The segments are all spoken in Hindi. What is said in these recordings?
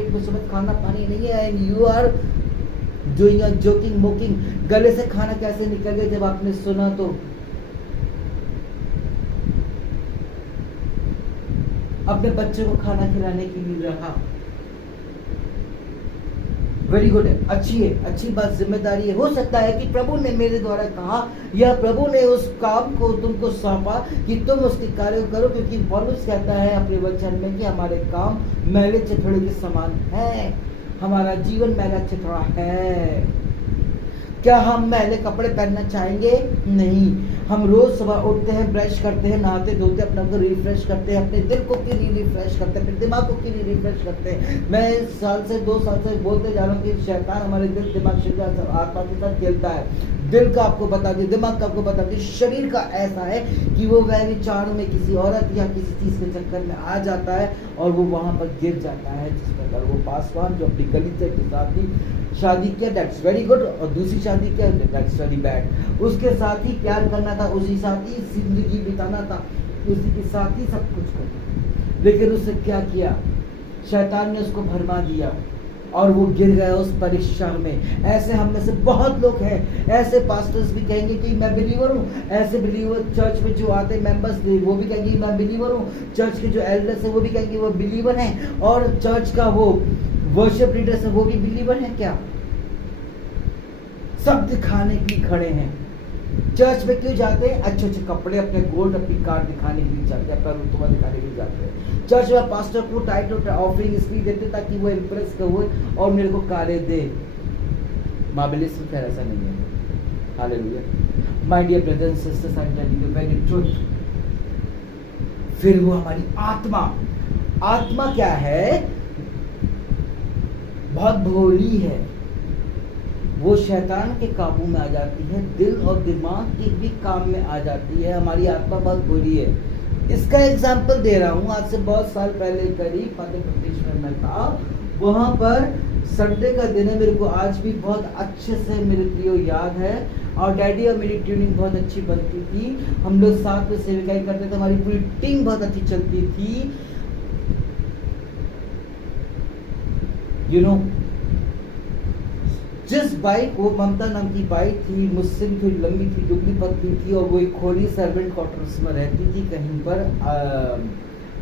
पेट में सुबह खाना पानी नहीं है, and you are doing a joking mocking. गले से खाना कैसे निकल गया जब आपने सुना तो? अपने बच्चे को खाना खिलाने के लिए रहा, वेरी गुड है, अच्छी बात, जिम्मेदारी है। हो सकता है कि प्रभु ने मेरे द्वारा कहा या प्रभु ने उस काम को तुमको सौंपा कि तुम उसके कार्य करो, क्योंकि पौलुस कहता है अपने वचन में कि हमारे काम मैले चिथड़े के समान है, हमारा जीवन मैला चिथड़ा है। क्या हम मैले कपड़े पहनना चाहेंगे? नहीं। हम रोज सुबह उठते हैं, ब्रश करते हैं, नहाते धोते अपने को रिफ्रेश करते हैं, अपने दिल को के लिए रिफ्रेश करते हैं, अपने दिमाग को के लिए रिफ्रेश करते हैं। मैं इस साल से 2 साल से बोलते जा रहा हूँ कि शैतान हमारे दिल दिमाग शरीर आत्मा के साथ खेलता है। दिल का आपको बता दिया, दिमाग का आपको बता दिया, शरीर का ऐसा है कि वो वह विचारों में किसी औरत या किसी चीज के चक्कर में आ जाता है और वो वहां पर गिर जाता है। जिस प्रकार वो पासवान जो अपनी गली से के साथ ही शादी किया, दैट्स वेरी गुड, और दूसरी शादी किया, दैट्स वेरी बैड। उसके साथ ही प्यार करना था, उसी साथ ही जिंदगी बिताना था, उसी के साथ ही सब कुछ करना, लेकिन उसने क्या किया? शैतान ने उसको भरमा दिया और वो गिर गया उस परीक्षा में। ऐसे हम में से बहुत लोग हैं, ऐसे पास्टर्स भी कहेंगे कि मैं बिलीवर हूँ, ऐसे बिलीवर चर्च में जो आते मेंबर्स वो भी कहेंगे मैं बिलीवर हूँ, चर्च के जो एल्डर्स है वो भी कहेंगे वो बिलीवर हैं, और चर्च का वो वर्शिप लीडर्स है वो भी बिलीवर हैं। क्या सब दिखाने के लिए खड़े हैं? चर्च में क्यों जाते हैं? अच्छे अच्छे कपड़े, अपने गोल्ड, अपनी कार दिखाने के लिए जाते हैं, अपना रुतबा दिखाने के लिए जाते हैं। चर्च में पास्टर को टाइटल ऑफरिंग इसलिए देते ताकि वो इम्प्रेस हो और मेरे को कारें दे। माबलिस में फिर ऐसा नहीं है। Hallelujah. My dear brothers and sisters, I am telling you very truth. फिर वो हमारी आत्मा क्या है? बहुत भोली है, वो शैतान के काबू में आ जाती है, दिल और दिमाग के भी काम में आ जाती है। हमारी आत्मा बहुत बुरी है। इसका एग्जाम्पल दे रहा हूँ। आज से बहुत साल पहले करीब मध्य प्रदेश में मैं था, वहाँ पर संडे का दिन है, मेरे को आज भी बहुत अच्छे से मेरे प्रियो याद है, और डैडी और मेरी ट्यूनिंग बहुत अच्छी बनती थी, हम लोग साथ में सेविकाई करते थे, हमारी पूरी टीम बहुत अच्छी चलती थी। यू नो, जिस बाइक, वो ममता नाम की बाइक थी, मुझसे भी थोड़ी लंबी थी, दुबली पतली थी, और वो एक खोली सर्वेंट क्वार्टर्स में रहती थी कहीं पर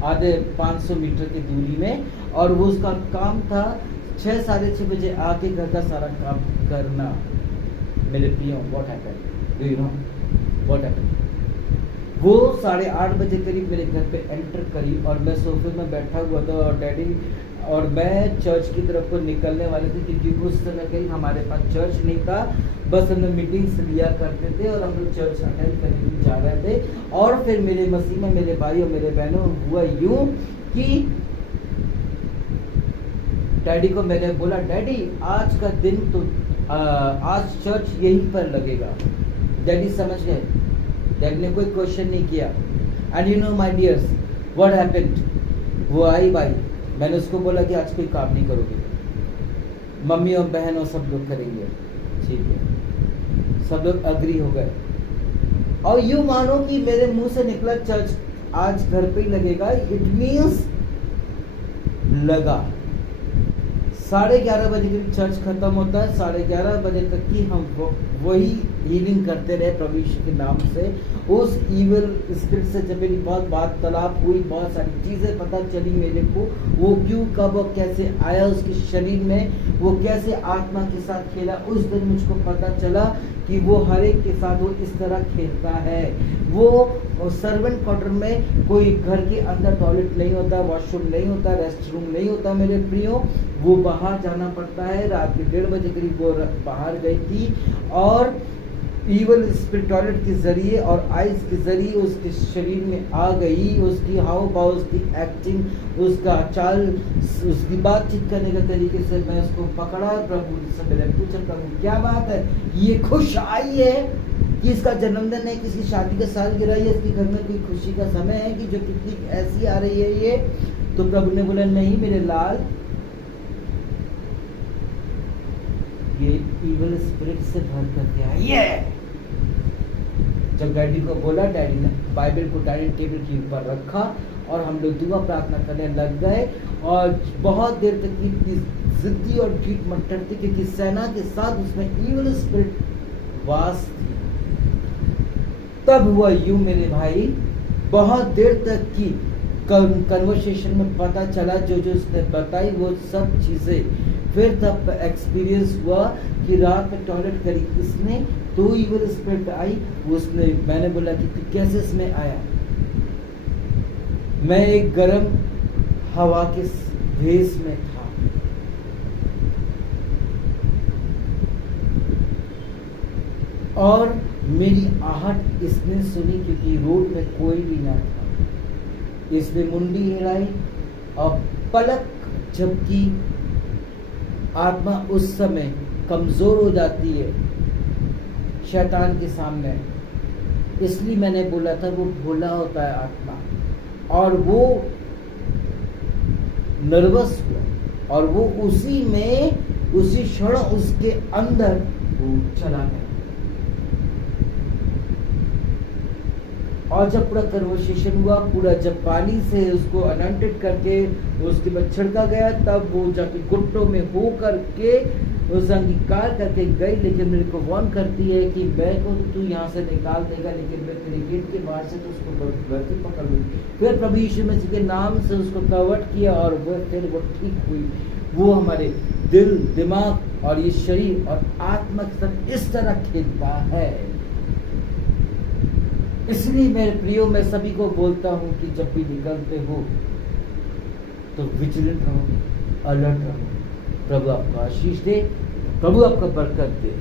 आधे 500 मीटर की दूरी में, और वो उसका काम था 6 साढ़े 6 बजे आके घर का सारा काम करना। मेरे प्रियो, what happened? Do you know what happened? वो 8:30 बजे करीब मेरे घर पे एंटर करी, और मैं सोफे में बैठा हुआ था, और डैडी और मैं चर्च की तरफ को निकलने वाले थे, क्योंकि उस समय कहीं हमारे पास चर्च नहीं था, बस हम लोग मीटिंग्स लिया करते थे और हम लोग चर्च अटेंड करने के जा रहे थे। और फिर मेरे मसीह में मेरे भाई और मेरे बहनों, हुआ यूं कि डैडी को मैंने बोला, डैडी आज का दिन तो आज चर्च यहीं पर लगेगा। डैडी समझ गए, डैडी ने कोई क्वेश्चन नहीं किया। And you know my dears what happened? वो आई भाई, मैंने उसको बोला कि आज कोई काम नहीं करोगे, मम्मी और बहन और सब लोग करेंगे। ठीक है, सब लोग अग्री हो गए, और यूं मानो कि मेरे मुंह से निकला चर्च आज घर पे ही लगेगा। इट मीन्स लगा। 11:30 बजे के चर्च खत्म होता है, 11:30 बजे तक की हम वही हीलिंग करते रहे प्रभु यीशु के नाम से। उस ईविल स्पिरिट से जब मेरी बहुत वार्तालाप हुई, बहुत सारी चीज़ें पता चली मेरे को, वो क्यों, कब और कैसे आया उसके शरीर में, वो कैसे आत्मा के साथ खेला। उस दिन मुझको पता चला कि वो हर एक के साथ वो इस तरह खेलता है। वो सर्वेंट क्वार्टर में कोई घर के अंदर टॉयलेट नहीं होता, वॉशरूम नहीं होता, रेस्ट रूम नहीं होता मेरे प्रियो, वो बाहर जाना पड़ता है। रात के 1:30 बजे करीब वो बाहर गई थी, और ईवल स्पिरिट टॉयलेट के जरिए और आइज के जरिए उसके शरीर में आ गई। उसकी हाव भाव, उसकी एक्टिंग, उसका चाल, उसकी बातचीत करने के तरीके से मैं उसको पकड़ा। प्रभु से मैंने पूछा, प्रभु क्या बात है, ये खुश आई है कि इसका जन्मदिन है, किसी शादी का सालगिरह है, इसके घर में कोई खुशी का समय है कि जो पिकनिक ऐसी आ रही है ये? तो प्रभु ने बोला, नहीं मेरे लाल, ये इविल स्पिरिट से भर करके आई है। जब डैडी को बोला, डैडी ने बाइबल को डाइनिंग टेबल के ऊपर रखा और हम लोग दुआ प्रार्थना करने लग गए और बहुत देर तक की जिद्दी और ढीठ मट्टर थी, क्योंकि सेना के साथ उसमें इविल स्पिरिट वास थी। तब हुआ यूं मेरे भाई, बहुत देर तक की कन्वर्सेशन में पता चला जो उसने बताई वो सब चीजें। फिर तब एक्सपीरियंस हुआ कि रात में टॉयलेट करी इसने, तो इविल स्पिरिट आई, उसने, मैंने बोला कि तू कैसे इसमें आया? मैं एक गर्म हवा के भेस में था, और मेरी आहट इसने सुनी क्योंकि रोड में कोई भी ना था। इसने मुंडी हिलाई और पलक झपकी। आत्मा उस समय कमजोर हो जाती है शैतान के सामने, इसलिए मैंने बोला था वो भोला होता है आत्मा, और वो नर्वस हुआ और वो उसी क्षण उसके अंदर वो चला गया। और जब पूरा कन्वर्सेशन हुआ, पूरा जब पानी से उसको अनॉइंटेड करके उसके बाद छिड़का गया, तब वो जाके घुटनों में हो करके उस अंगीकार करके गई। लेकिन मेरे को वार्न करती है कि मैं को तू यहाँ से निकाल देगा, लेकिन मैं तेरे गेट के बाहर से तो उसको घर से पकड़ लूँगी। फिर प्रभु यीशु मसीह के नाम से उसको कवर्ट किया और फिर वो ठीक हुई। वो हमारे दिल, दिमाग और ये शरीर और आत्मा के साथ इस तरह खेलता है। इसलिए मेरे प्रियो, मैं सभी को बोलता हूँ कि जब भी निकलते हो तो विजिलेंट रहो, अलर्ट रहो। प्रभु आपको आशीष दे, प्रभु आपको बरकत दे।